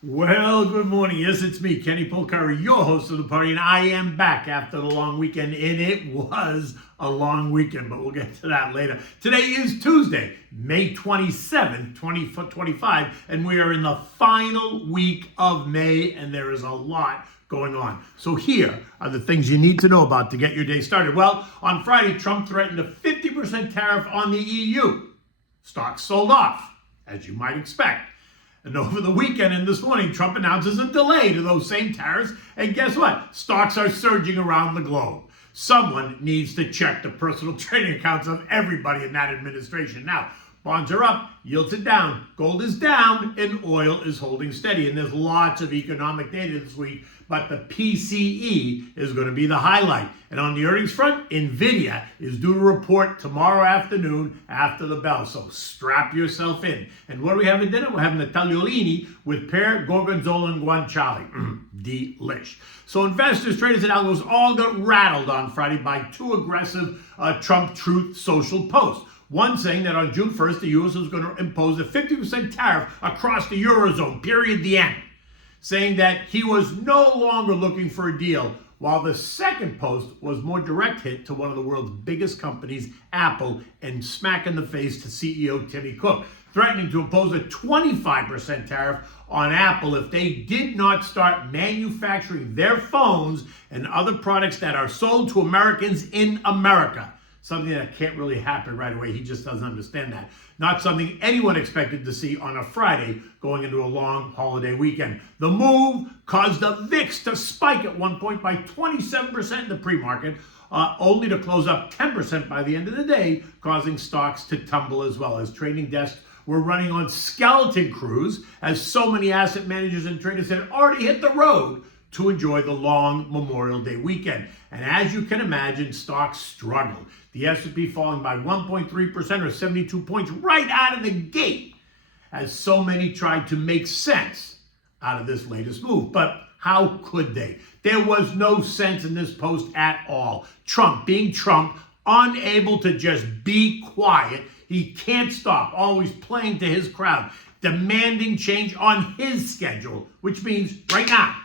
Well, good morning. Yes, it's me, Kenny Polcari, your host of the party, and I am back after the long weekend, and it was a long weekend, but we'll get to that later. Today is Tuesday, May 27th, 2025, and we are in the final week of May, and there is a lot going on. So here are the things you need to know about to get your day started. Well, on Friday, Trump threatened a 50% tariff on the EU. Stocks sold off, as you might expect. And over the weekend and this morning, Trump announces a delay to those same tariffs. And guess what? Stocks are surging around the globe. Someone needs to check the personal trading accounts of everybody in that administration. Now, bonds are up, yields are down, gold is down, and oil is holding steady. And there's lots of economic data this week, but the PCE is going to be the highlight. And on the earnings front, Nvidia is due to report tomorrow afternoon after the bell. So strap yourself in. And what do we have at dinner? We're having the Tagliolini with Pears, Gorgonzola, and Guanciale. Delish. So investors, traders, and algos all got rattled on Friday by two aggressive Trump Truth Social posts. One saying that on June 1st, the U.S. was going to impose a 50% tariff across the Eurozone, period, the end. Saying that he was no longer looking for a deal, while the second post was more direct hit to one of the world's biggest companies, Apple, and smack in the face to CEO Tim Cook, threatening to impose a 25% tariff on Apple if they did not start manufacturing their phones and other products that are sold to Americans in America. Something that can't really happen right away. He just doesn't understand that. Not something anyone expected to see on a Friday going into a long holiday weekend. The move caused the VIX to spike at one point by 27% in the pre-market, only to close up 10% by the end of the day, causing stocks to tumble as well, as trading desks were running on skeleton crews, as so many asset managers and traders had already hit the road to enjoy the long Memorial Day weekend. And as you can imagine, stocks struggled. The S&P falling by 1.3% or 72 points right out of the gate, as so many tried to make sense out of this latest move. But how could they? There was no sense in this post at all. Trump, being Trump, unable to just be quiet. He can't stop, always playing to his crowd, demanding change on his schedule, which means right now.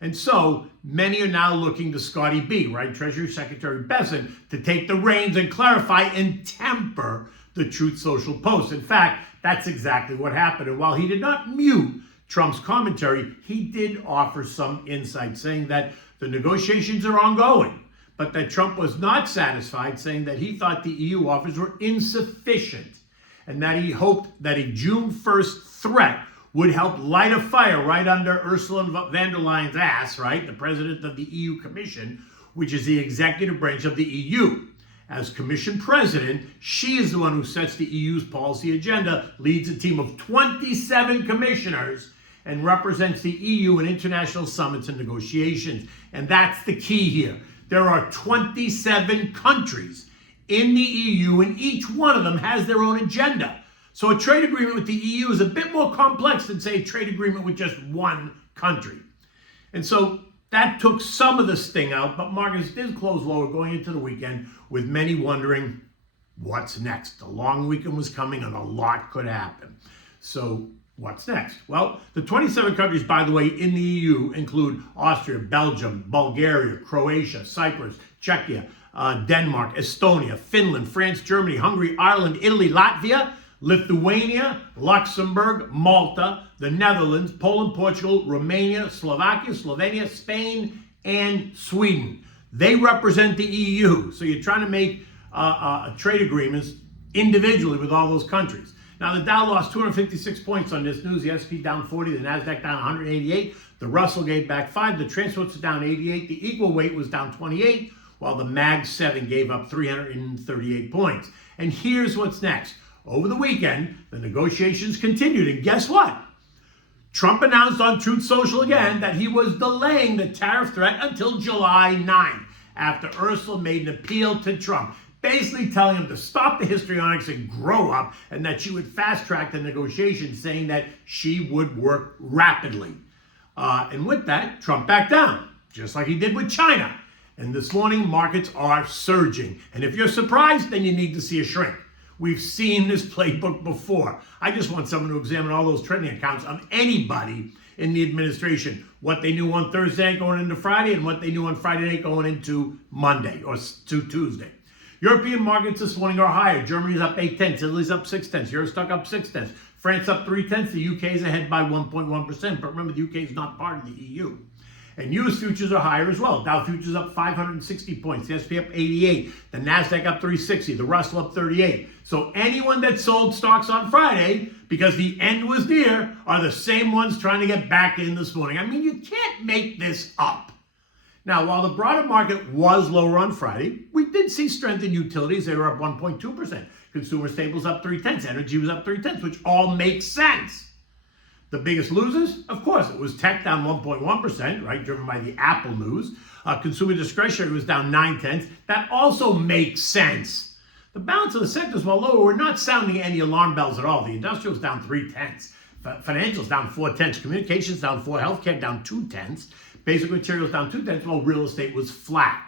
And so many are now looking to Scotty B, right, Treasury Secretary Besson, to take the reins and clarify and temper the Truth Social post. In fact, that's exactly what happened. And while he did not mute Trump's commentary, he did offer some insight, saying that the negotiations are ongoing, but that Trump was not satisfied, saying that he thought the EU offers were insufficient and that he hoped that a June 1st threat would help light a fire right under Ursula von der Leyen's ass, right, the president of the EU Commission, which is the executive branch of the EU. As Commission president, she is the one who sets the EU's policy agenda, leads a team of 27 commissioners, and represents the EU in international summits and negotiations. And that's the key here. There are 27 countries in the EU, and each one of them has their own agenda. So a trade agreement with the EU is a bit more complex than, say, a trade agreement with just one country. And so that took some of the sting out, but markets did close lower going into the weekend, with many wondering what's next. The long weekend was coming and a lot could happen. So what's next? Well, the 27 countries, by the way, in the EU include Austria, Belgium, Bulgaria, Croatia, Cyprus, Czechia, Denmark, Estonia, Finland, France, Germany, Hungary, Ireland, Italy, Latvia, Lithuania, Luxembourg, Malta, the Netherlands, Poland, Portugal, Romania, Slovakia, Slovenia, Spain, and Sweden. They represent the EU. So you're trying to make trade agreements individually with all those countries. Now, the Dow lost 256 points on this news. The S&P down 40, the NASDAQ down 188, the Russell gave back 5, the transports are down 88, the equal weight was down 28, while the MAG 7 gave up 338 points. And here's what's next. Over the weekend, the negotiations continued, and guess what? Trump announced on Truth Social again that he was delaying the tariff threat until July 9th, after Ursula made an appeal to Trump, basically telling him to stop the histrionics and grow up, and that she would fast-track the negotiations, saying that she would work rapidly. And with that, Trump backed down, just like he did with China. And this morning, markets are surging. And if you're surprised, then you need to see a shrink. We've seen this playbook before. I just want someone to examine all those trending accounts of anybody in the administration, what they knew on Thursday night going into Friday and what they knew on Friday night going into Monday or to Tuesday. European markets this morning are higher. Germany's up 0.8, Italy's up 0.6, Eurostock up 0.6, France up 0.3, the UK is ahead by 1.1%, but remember the UK is not part of the EU. And US futures are higher as well. Dow futures up 560 points, the SP up 88, the NASDAQ up 360, the Russell up 38. So anyone that sold stocks on Friday because the end was near are the same ones trying to get back in this morning. I mean, you can't make this up. Now, while the broader market was lower on Friday, we did see strength in utilities. They were up 1.2%. Consumer staples up 0.3, energy was up 0.3, which all makes sense. The biggest losers, of course, it was tech down 1.1%, right, driven by the Apple news. Consumer discretionary was down 0.9. That also makes sense. The balance of the sectors, while lower, were not sounding any alarm bells at all. The industrials down 0.3. Financials down 0.4. Communications down 4. Healthcare down 0.2. Basic materials down 0.2, while real estate was flat.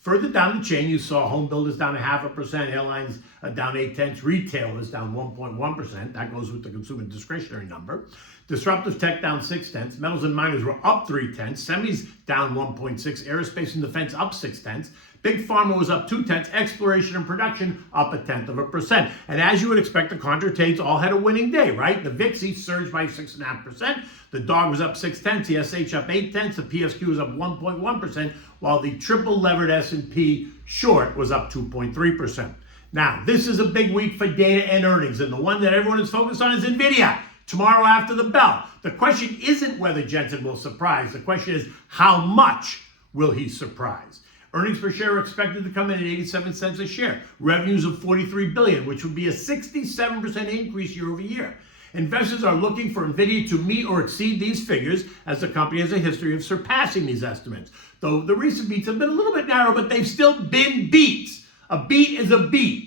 Further down the chain, you saw home builders down 0.5%, airlines down 0.8, retailers down 1.1%. That goes with the consumer discretionary number. Disruptive tech down 0.6, metals and miners were up 0.3, semis down 1.6, aerospace and defense up 0.6. Big pharma was up 0.2, exploration and production up 0.1%. And as you would expect, the contra-trades all had a winning day, right? The VIX surged by 6.5%. The DOG was up 0.6, the SH up 0.8, the PSQ was up 1.1%, while the triple levered S&P short was up 2.3%. Now, this is a big week for data and earnings, and the one that everyone is focused on is Nvidia. Tomorrow after the bell. The question isn't whether Jensen will surprise. The question is, how much will he surprise? Earnings per share are expected to come in at 87 cents a share. Revenues of $43 billion, which would be a 67% increase year over year. Investors are looking for Nvidia to meet or exceed these figures, as the company has a history of surpassing these estimates. Though the recent beats have been a little bit narrow, but they've still been beats. A beat is a beat.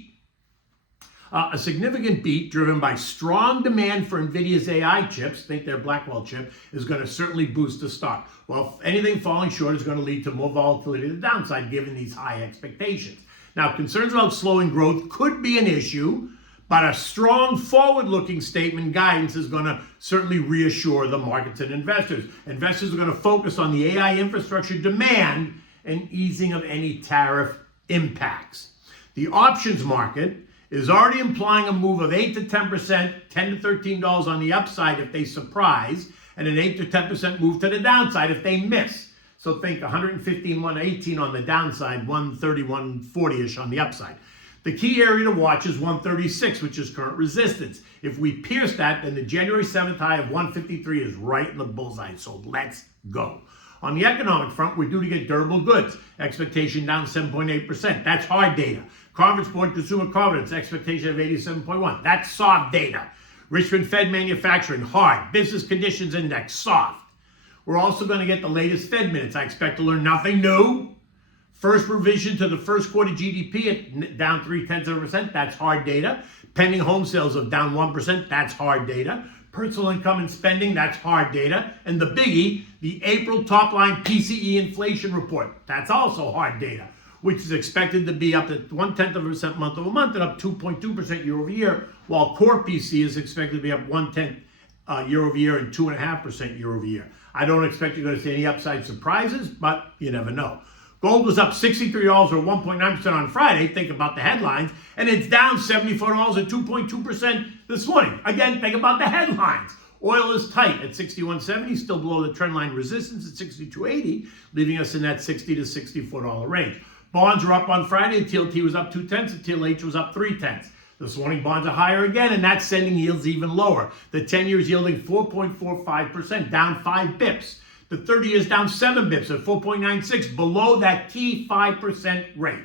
A significant beat driven by strong demand for Nvidia's AI chips, think their Blackwell chip, is going to certainly boost the stock. While anything falling short is going to lead to more volatility to the downside given these high expectations. Now, concerns about slowing growth could be an issue, but a strong forward-looking statement guidance is going to certainly reassure the markets and investors. Investors are going to focus on the AI infrastructure demand and easing of any tariff impacts. The options market is already implying a move of 8 to 10%, $10 to $13 on the upside if they surprise, and an 8 to 10% move to the downside if they miss. So think 115, 118 on the downside, 130, 140-ish on the upside. The key area to watch is 136, which is current resistance. If we pierce that, then the January 7th high of 153 is right in the bullseye, so let's go. On the economic front, we're due to get durable goods. Expectation down 7.8%. That's hard data. Conference Board Consumer Confidence, expectation of 87.1. That's soft data. Richmond Fed Manufacturing, hard. Business Conditions Index, soft. We're also going to get the latest Fed minutes. I expect to learn nothing new. First revision to the first quarter GDP at down 0.3%. That's hard data. Pending home sales of down 1%. That's hard data. Personal income and spending, that's hard data. And the biggie, the April top line PCE inflation report. That's also hard data, which is expected to be up at 0.1% month over month and up 2.2% year over year, while core PC is expected to be up 0.1% year over year and 2.5% year over year. I don't expect you're going to see any upside surprises, but you never know. Gold was up $63 or 1.9% on Friday. Think about the headlines. And it's down $74 or 2.2% this morning. Again, think about the headlines. Oil is tight at 61.70, still below the trendline resistance at 62.80, leaving us in that $60 to $64 range. Bonds are up on Friday. The TLT was up 0.2, the TLH was up 0.3. This morning, bonds are higher again, and that's sending yields even lower. The 10-year is yielding 4.45%, down 5 bips. The 30 is down 7 bips at 4.96, below that key 5% rate.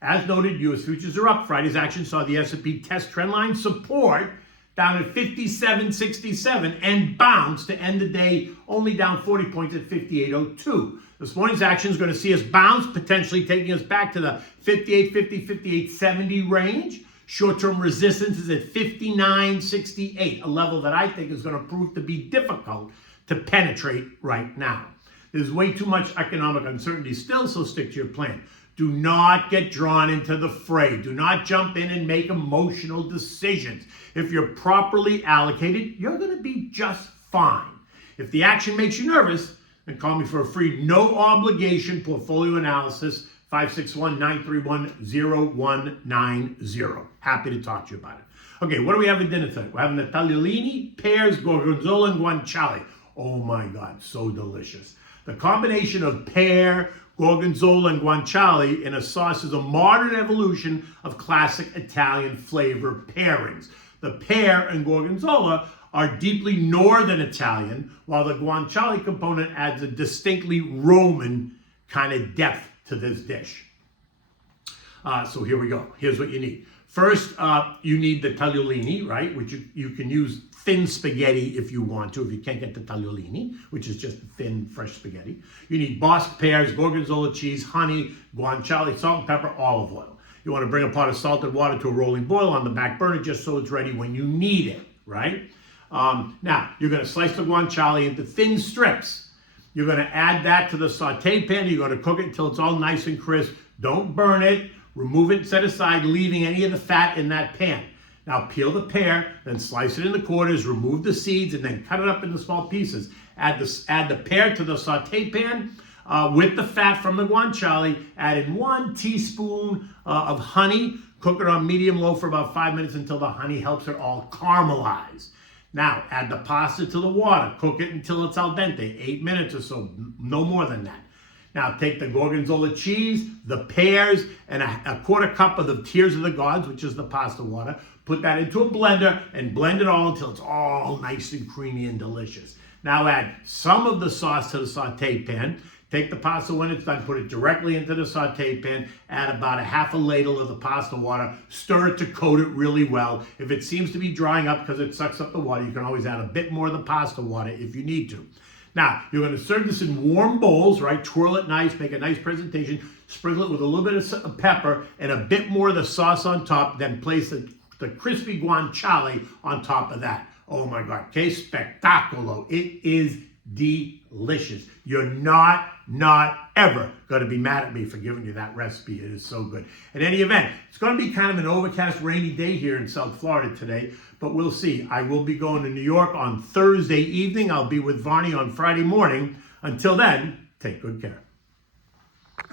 As noted, U.S. futures are up. Friday's action saw the S&P test trendline support down at 57.67 and bounce to end the day only down 40 points at 58.02. This morning's action is going to see us bounce, potentially taking us back to the 58.50, 58.70 range. Short-term resistance is at 59.68, a level that I think is going to prove to be difficult to penetrate right now. There's way too much economic uncertainty still, so stick to your plan. Do not get drawn into the fray. Do not jump in and make emotional decisions. If you're properly allocated, you're going to be just fine. If the action makes you nervous, then call me for a free, no obligation portfolio analysis, 561-931-0190. Happy to talk to you about it. Okay, what do we have at dinner tonight? We're having the Tagliolini, Pears, Gorgonzola, and Guanciale. Oh my God, so delicious. The combination of pear, Gorgonzola, and Guanciale in a sauce is a modern evolution of classic Italian flavor pairings. The pear and Gorgonzola are deeply northern Italian, while the Guanciale component adds a distinctly Roman kind of depth to this dish. So here we go. Here's what you need. First, you need the tagliolini, right? Which you can use thin spaghetti if you want to, if you can't get the tagliolini, which is just thin, fresh spaghetti. You need bosked pears, gorgonzola cheese, honey, guanciale, salt and pepper, olive oil. You want to bring a pot of salted water to a rolling boil on the back burner just so it's ready when you need it, right? Now, you're going to slice the guanciale into thin strips. You're going to add that to the saute pan. You're going to cook it until it's all nice and crisp. Don't burn it. Remove it and set aside, leaving any of the fat in that pan. Now peel the pear, then slice it into quarters, remove the seeds, and then cut it up into small pieces. Add the pear to the saute pan with the fat from the guanciale. Add in 1 teaspoon of honey. Cook it on medium-low for about 5 minutes until the honey helps it all caramelize. Now add the pasta to the water. Cook it until it's al dente, 8 minutes or so, no more than that. Now take the gorgonzola cheese, the pears, and a quarter cup of the Tears of the Gods, which is the pasta water. Put that into a blender and blend it all until it's all nice and creamy and delicious. Now add some of the sauce to the saute pan. Take the pasta when it's done, put it directly into the saute pan, add about a half a ladle of the pasta water, stir it to coat it really well. If it seems to be drying up because it sucks up the water, you can always add a bit more of the pasta water if you need to. Now, you're going to serve this in warm bowls, right? Twirl it nice, make a nice presentation, sprinkle it with a little bit of pepper and a bit more of the sauce on top, then place the crispy guanciale on top of that. Oh my God, que spectaculo. It is delicious. You're not ever going to be mad at me for giving you that recipe. It is so good. In any event, it's going to be kind of an overcast, rainy day here in South Florida today, but we'll see. I will be going to New York on Thursday evening. I'll be with Varney on Friday morning. Until then, take good care.